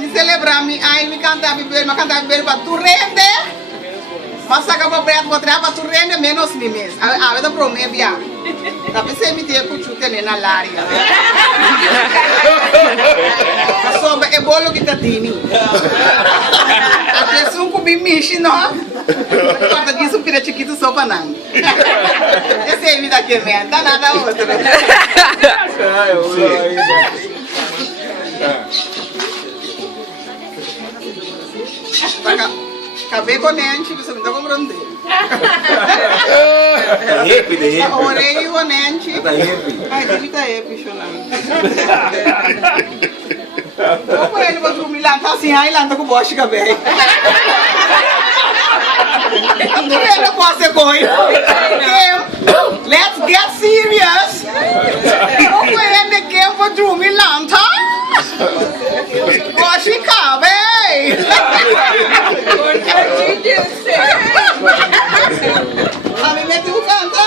de celebrar, me cantar, para tu rende. Mas se acaba para para tu rende menos me mês. A vida promete já. Tá pensando me ter com chute na lária. Sobe é bolo que tá tini. Até sum com bimiche não. Quando diz um pira chiquito só para não. Esse é vida que me dá nada outro. Acabei com nente, você não tá comprando. Orei o nente. Ai, ele tá happy, chorando. Como ele vai dormir lá, tá assim, aí lá tá com bosta cabelo. Não pode ser coisa. Let's get serious. Como ele quer para dormir lá, tá? Bosta cabelo. A mí me tu canta.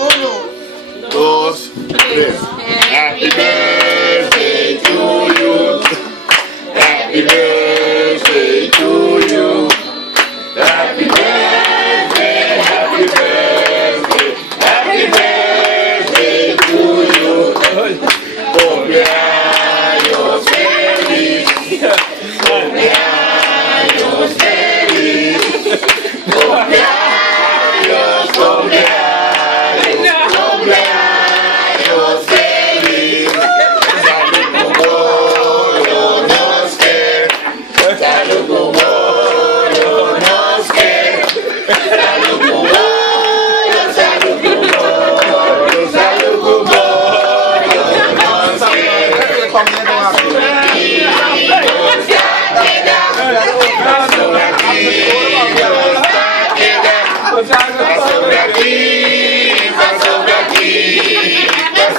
Uno, dos, tres. Happy birthday to you. Happy birthday to you. Happy birthday, happy birthday, happy birthday to you. Cumpleaños feliz. Cumpleaños feliz. Cumpleaños, cumpleaños, cumpleaños feliz. Salud con bollo nos quer. Salud con bollo nos quer. Salud con bollo, salud con bollo, salud con bollo nos quer.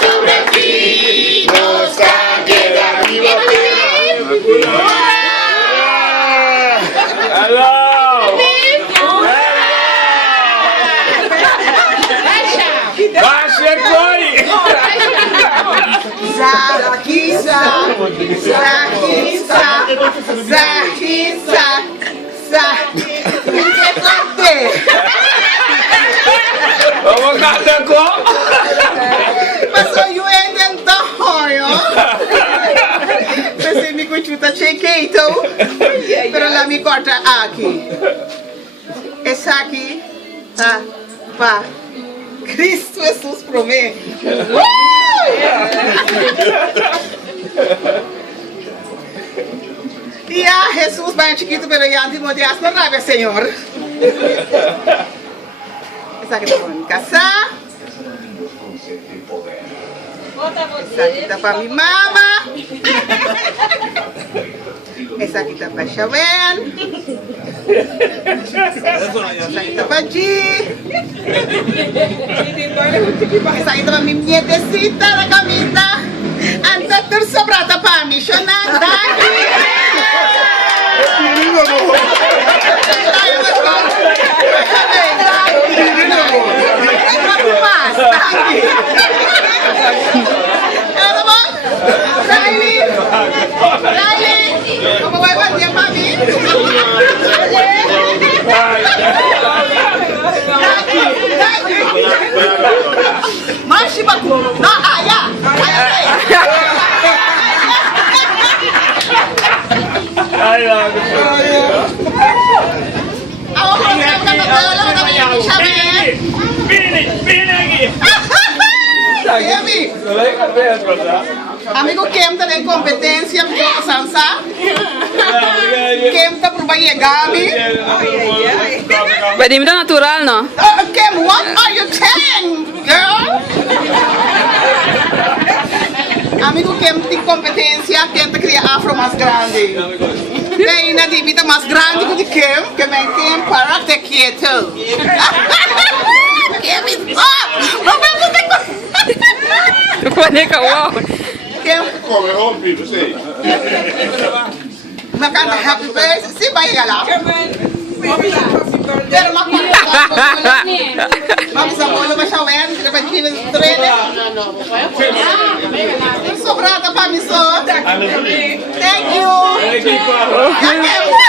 Sobre aquí, nos queda viva. Hello. Baixa Cori. Zaquisa, Vamos cantar com? Mas eu ainda pensei me conchuta chequeito, pero lá me corta aqui. Essa aqui tá para Cristo Jesus promete. E a Jesus vai chiquito, pero ya Timóteo não sabe, Senhor. Essa aqui tá para me casar. Essa aqui tá para minha mama. Essa aqui tá para Chaven. Essa aqui tá para Gi. Essa aqui tá para minha nietecita da Camila. Anta ter sobrada para mim, Xonanda. Como vai fazer para mim? Mas Chibacu, não, amigo, quem tá em competência, amigo, Sansa? Quem tá por Bahia-Gami? Vai de natural, não? Quem, what are you saying, girl? Amigo, quem tem competência, quem tá criar afro mais grande? Tem na dívida mais grande que quem tem para ter quieto. Quem me stop? Não vai fazer Coneca, uau! quem? Come home, people say. Mas canta happy birthday, se vai lá. Pero mas sa bolo ba siya wen? Dapat kini trene. Sobrada pa mi so. Thank you. Jakie